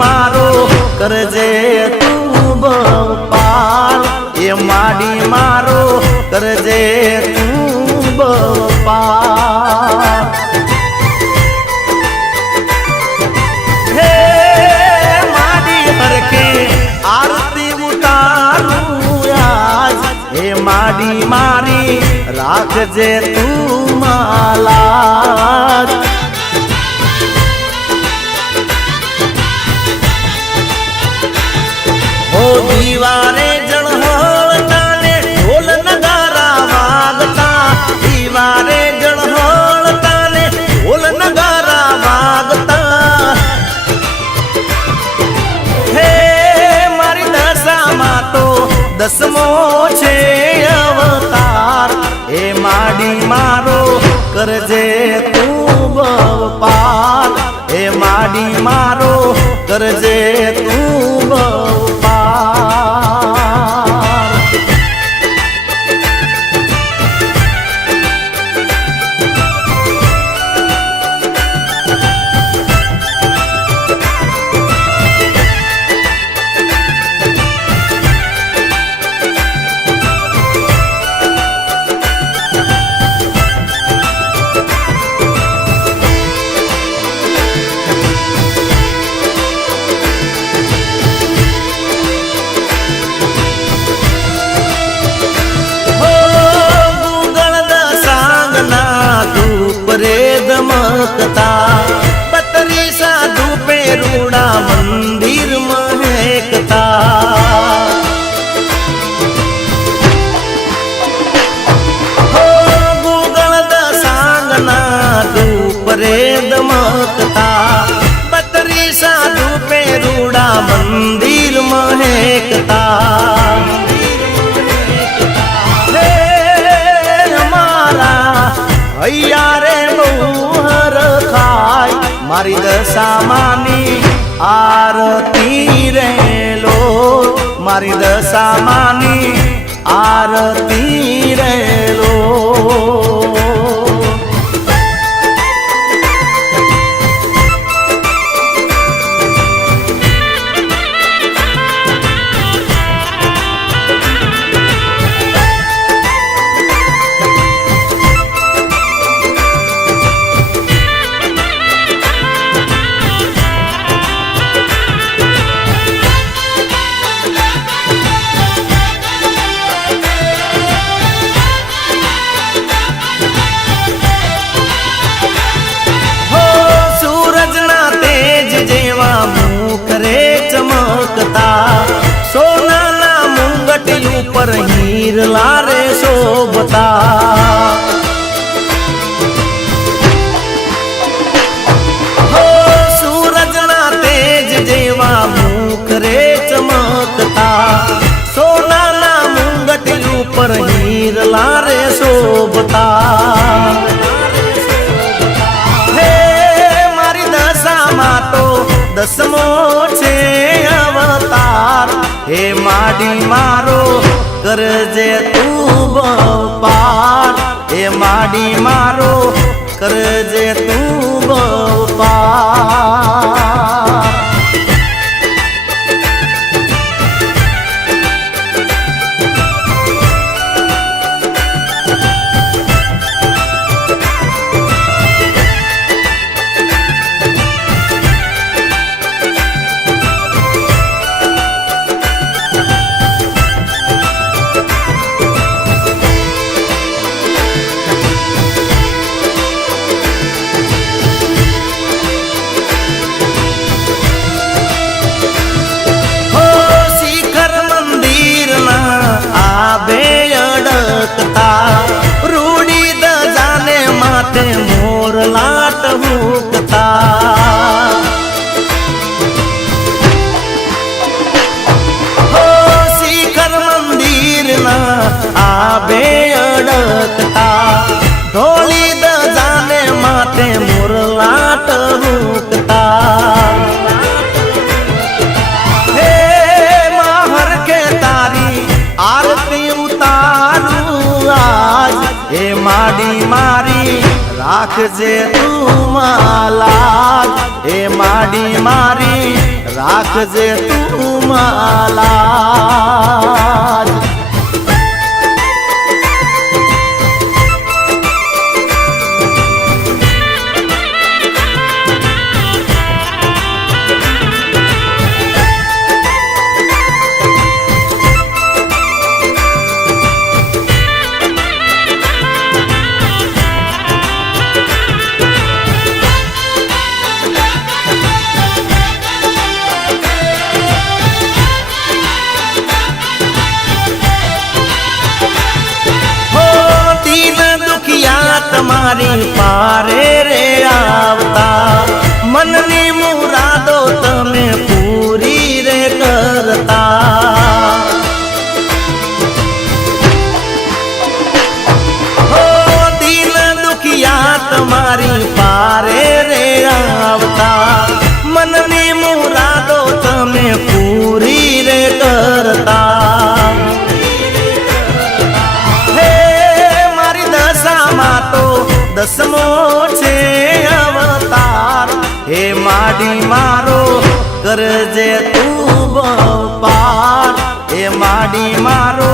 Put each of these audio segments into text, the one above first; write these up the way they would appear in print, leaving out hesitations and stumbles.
मारो करजे तू पार ए माडी मारो करजे तू पार हे माडी हरके आरती उतारू आज हे माडी मारी राखजे तू माला दीवारे जड़हळता ने ढोल नगारा वागता दीवारे जड़हळता ने ढोल नगारा वागता हे मारी दशा मा तो दसमो छे अवतार हे माडी मारो करजे तू पार हे माडी मारो करजे तू दमकता बतरी साधु पे रूड़ा मंदिर महकता हो गूगल दसांगना धूप रे दमकता बतरी साधु पे रूड़ा मंदिर महकता रे मोहर खाय मारी दशा मानी आरती रे लो मारी दशा मानी आरती रे लो सोना ना मुंगट ऊपर हीर लारे शोभता हो सूरज ना तेज जेवा मुख रे चमकता सोना ना मुंगट ऊपर हीर लारे शोभता हे मारी दशा मा तो दसमो छे अवतार हे माडी मारो करजे तू पार हे माडी मारो करजे तू पार रूड़ी द जाने माथे मोर लाट हुकता हो शिखर मंदिर ना आबे अड़कता ढोली द जाने माथे मोर लाट हुकता हे माहर के तारी आरती उतारू आज हे माडी मारी राखजे तू माला એ માડી મારી રાખજે તું માલા તમારી પારે રે આવતા મનની મુરાદો તમે પૂરી રે કરતા હો દિલ દુખિયા તમારી પારે રે આવતા મનની મુરાદો તમે પૂરી રે કરતા દસમો છે અવતાર હે માડી મારો કરજે તું પાર હે માડી મારો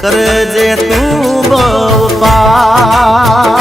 કરજે તું પાર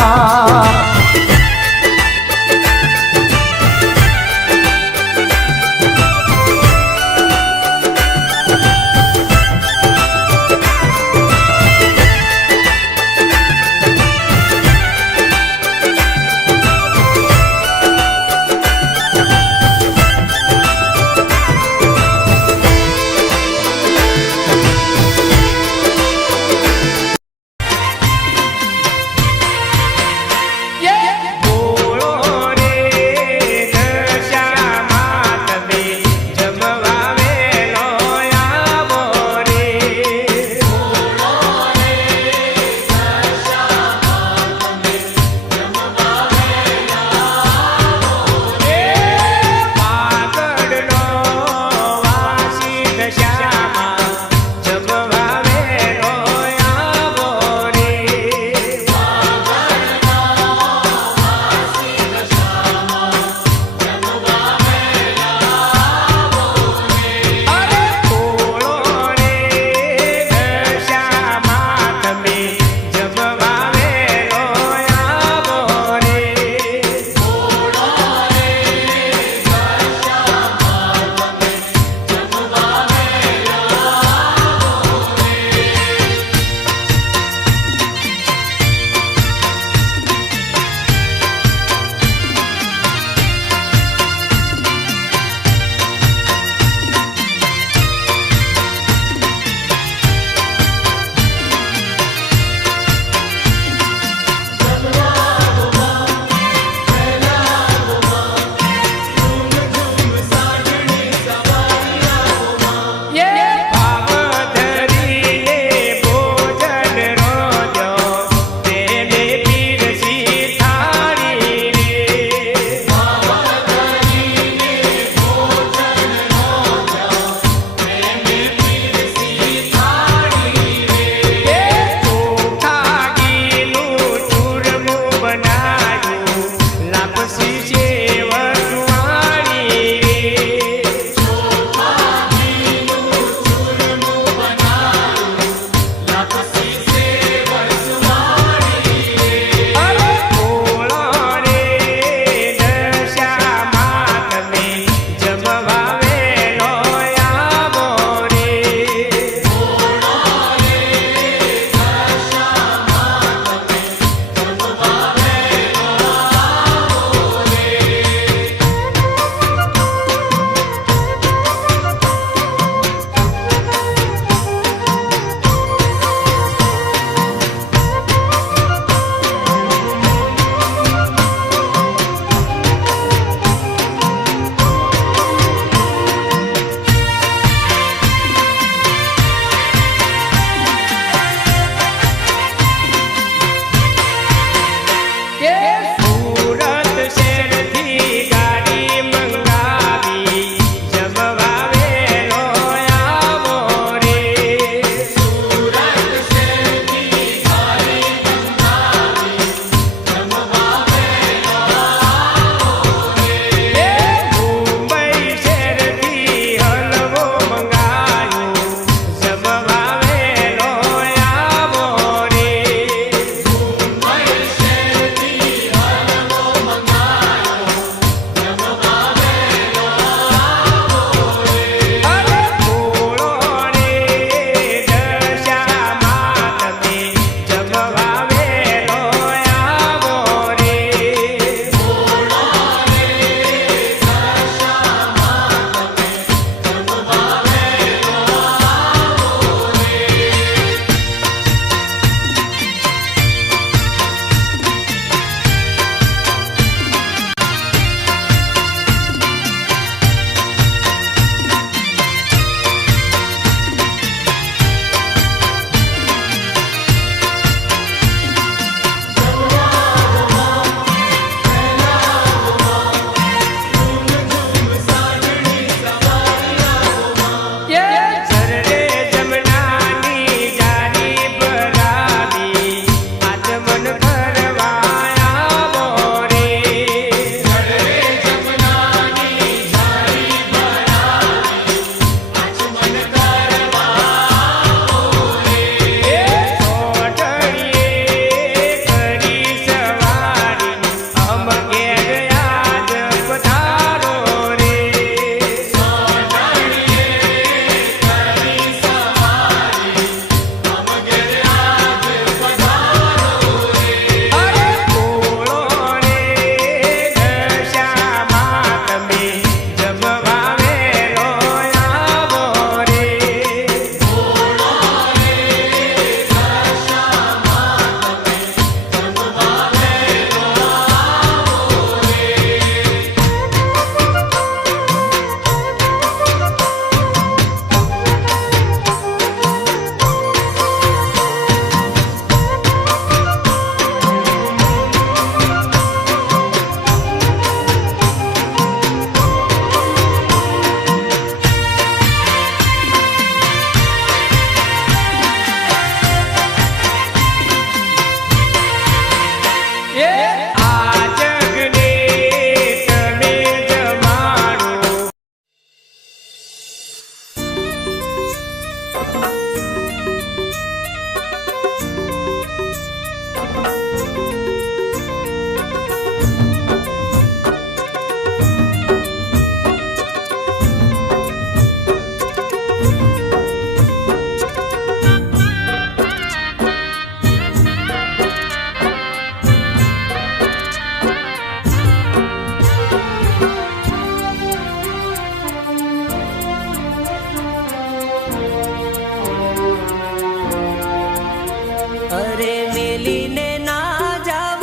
અરે મેલીને ના જાવ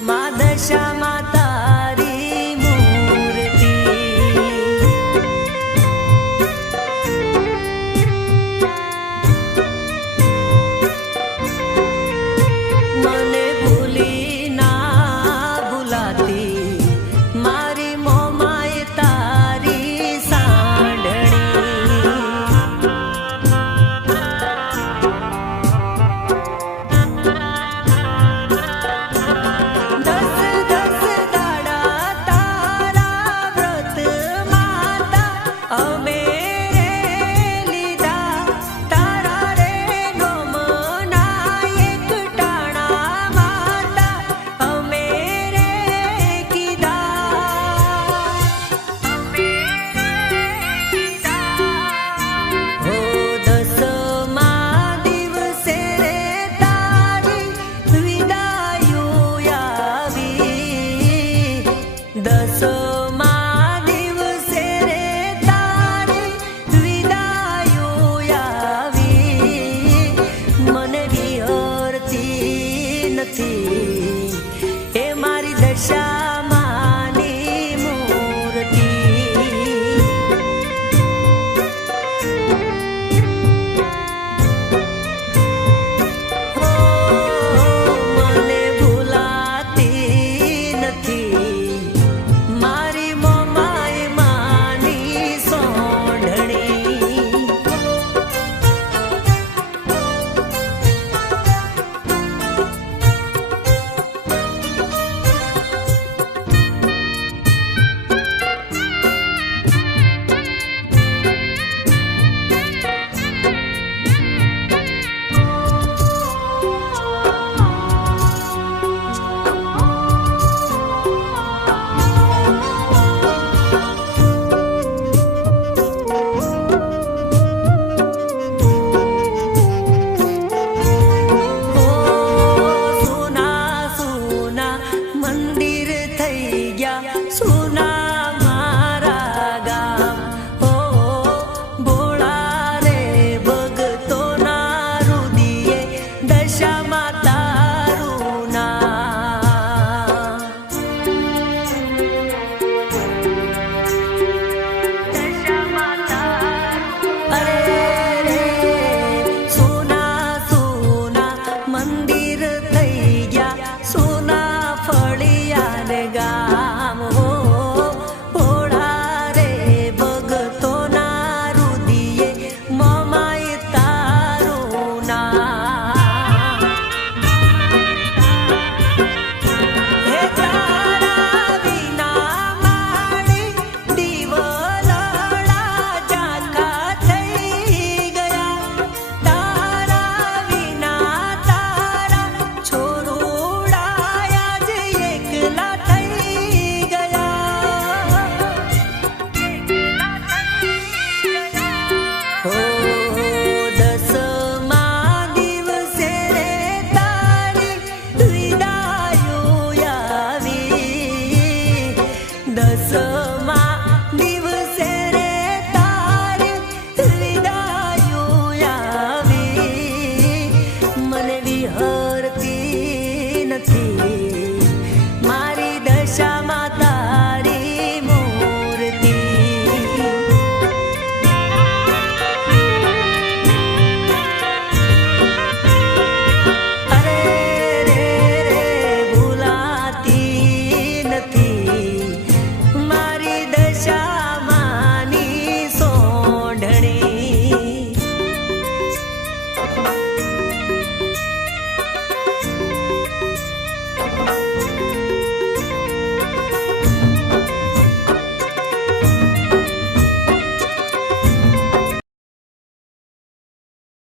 માં દશામાં તારી મૂર્તિ મને ભૂલી ના ભૂલાતી મારી મોમાએ તારી સાંઢણી એ મારી દશામાની મૂર્તિ મને ભૂલાતી નથી મારી મોમાએ માની સોંઢણી so